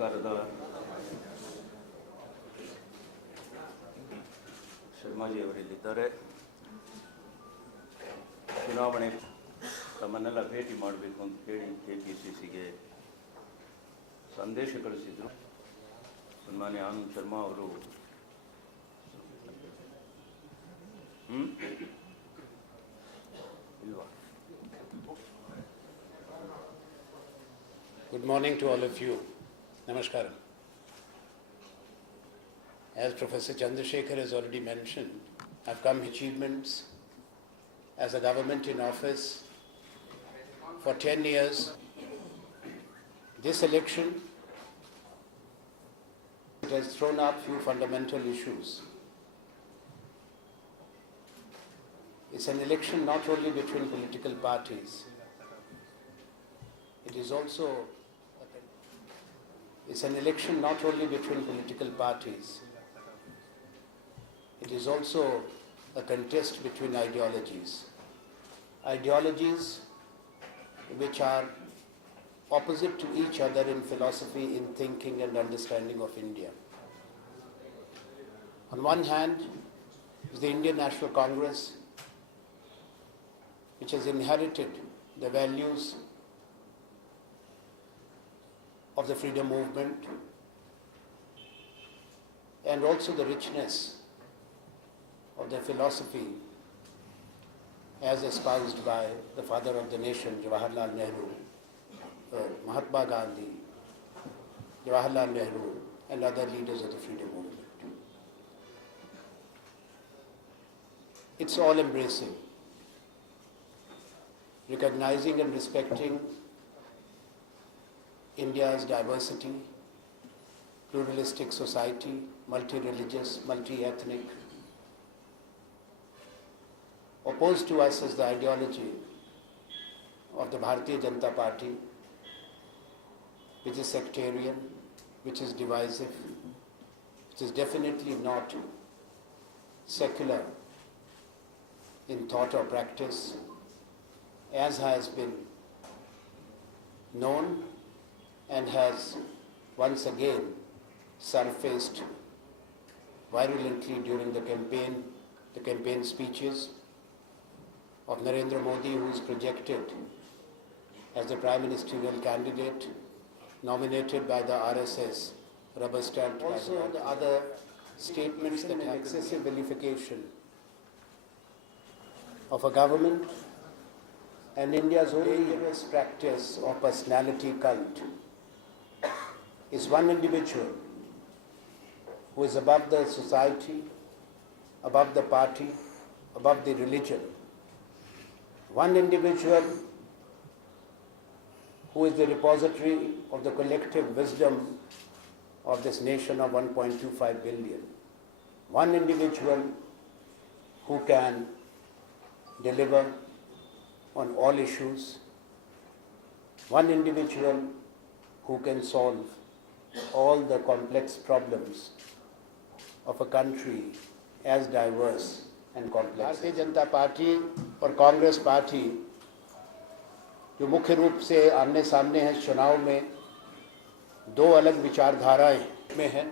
ಸರ್ಕಾರದ ಶರ್ಮಾಜಿ ಅವರಿಲ್ಲಿದ್ದಾರೆ. ಚುನಾವಣೆ ತಮ್ಮನ್ನೆಲ್ಲ ಭೇಟಿ ಮಾಡಬೇಕು ಅಂತ ಹೇಳಿ KPCCಗೆ ಸಂದೇಶ ಕಳಿಸಿದರು. ಸನ್ಮಾನ್ಯ ಆನಂದ್ ಶರ್ಮಾ ಅವರು ಇಲ್ವಾ? Good morning to all of you. Namaskaram. As Professor Chandrasekhar has already mentioned, I've come achievements as a government in office for 10 years. This election it has thrown up few fundamental issues. It's an election not only between political parties, it is also It's an election not only between political parties, it is also a contest between ideologies. Ideologies which are opposite to each other in philosophy, in thinking and understanding of India. On one hand is the Indian National Congress, which has inherited the values of the freedom movement and also the richness of the philosophy as espoused by the father of the nation, Jawaharlal Nehru, Mahatma Gandhi, Jawaharlal Nehru and other leaders of the freedom movement. It's all embracing, recognizing and respecting India's diversity, pluralistic society, multi-religious, multi-ethnic. Opposed to us is the ideology of the Bharatiya Janata Party, which is sectarian, which is divisive, which is definitely not secular in thought or practice, as has been known and has once again surfaced virulently during the campaign speeches of Narendra Modi, who is projected as the prime ministerial candidate nominated by the RSS, rubber stamped. Also the other statements that have excessive vilification of a government and India's own dangerous practice of personality cult is one individual who is above the society, above the party, above the religion. One individual who is the repository of the collective wisdom of this nation of 1.25 billion. One individual who can deliver on all issues. One individual who can solve all the complex problems of a country as diverse and complex. Bharatiya Janata party और Congress party जो मुख्य रूप से आमने सामने है चुनाव में, दो अलग विचारधाराएं में हैं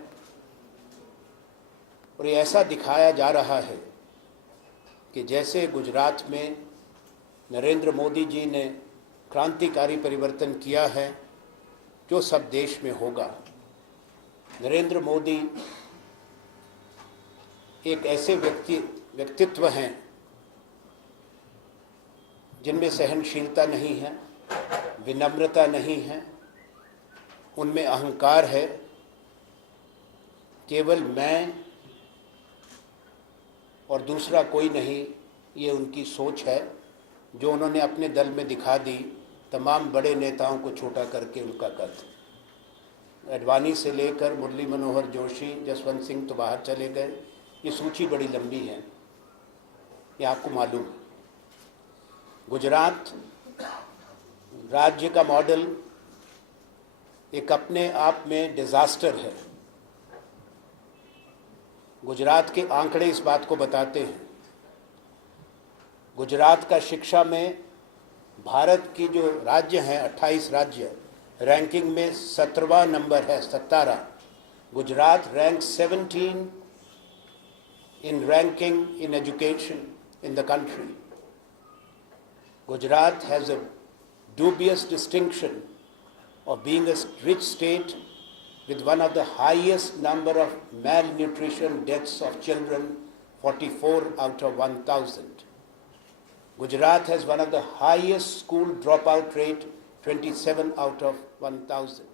और ये ऐसा दिखाया जा रहा है कि जैसे गुजरात में नरेंद्र मोदी जी ने क्रांतिकारी परिवर्तन किया है जो सब देश में होगा। नरेंद्र मोदी एक ऐसे व्यक्तित्व हैं जिनमें सहनशीलता नहीं है, विनम्रता नहीं है, उनमें अहंकार है। केवल मैं और दूसरा कोई नहीं, ये उनकी सोच है जो उन्होंने अपने दल में दिखा दी, तमाम बड़े नेताओं को छोटा करके उनका कद। अडवाणी से लेकर मुरली मनोहर जोशी, जसवंत सिंह तो बाहर चले गए, ये सूची बड़ी लंबी है, ये आपको मालूम है। गुजरात राज्य का मॉडल एक अपने आप में डिजास्टर है। गुजरात के आंकड़े इस बात को बताते हैं। गुजरात का शिक्षा में भारत की जो राज्य हैं 28 राज्य, रैंकिंग में 17वां नंबर है, 17। Gujarat rank 17 in ranking in education in the country. Gujarat has a dubious distinction of being a rich state with one of the highest number of malnutrition deaths of children, 44 out of 1,000. Gujarat has one of the highest school dropout rate, 27 out of 1,000.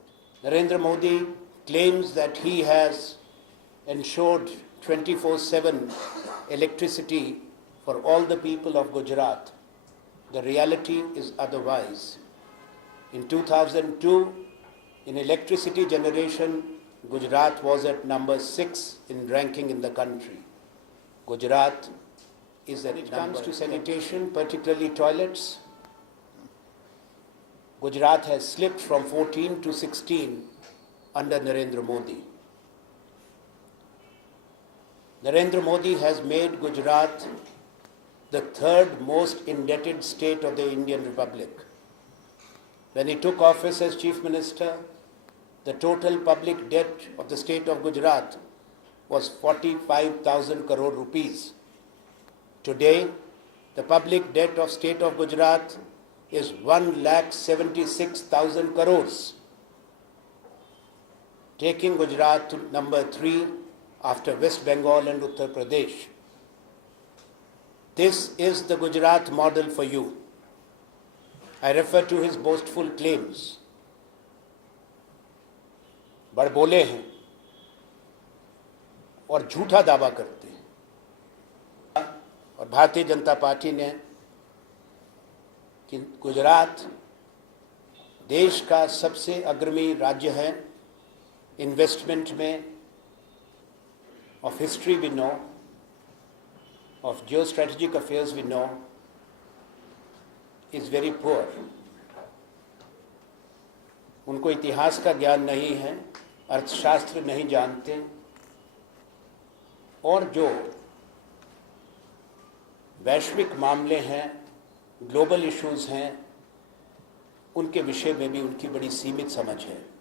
Narendra Modi claims that he has ensured 24/7 electricity for all the people of Gujarat. The reality is otherwise. In 2002, in electricity generation, Gujarat was at number 6 in ranking in the country. Gujarat is when it comes to sanitation, particularly toilets, Gujarat has slipped from 14 to 16 under Narendra Modi. Narendra Modi has made Gujarat the third most indebted state of the Indian Republic. When he took office as Chief Minister, the total public debt of the state of Gujarat was 45,000 crore rupees. Today, the public debt of state of Gujarat is 1,76,000 crores, taking Gujarat to number 3 after West Bengal and Uttar Pradesh. This is the Gujarat model for you. I refer to his boastful claims. बड़बोले हैं और झूठा दावा करते हैं। और Bharatiya Janata party ने कि गुजरात देश का सबसे अग्रणी राज्य है इन्वेस्टमेंट में। Of history we know, of geostrategic affairs we know, is very poor. उनको इतिहास का ज्ञान नहीं है, अर्थशास्त्र नहीं जानते, और जो वैश्विक मामले हैं, ग्लोबल इश्यूज हैं, उनके विषय में भी उनकी बड़ी सीमित समझ है।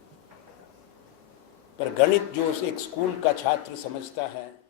पर गणित जो एक स्कूल का छात्र समझता है,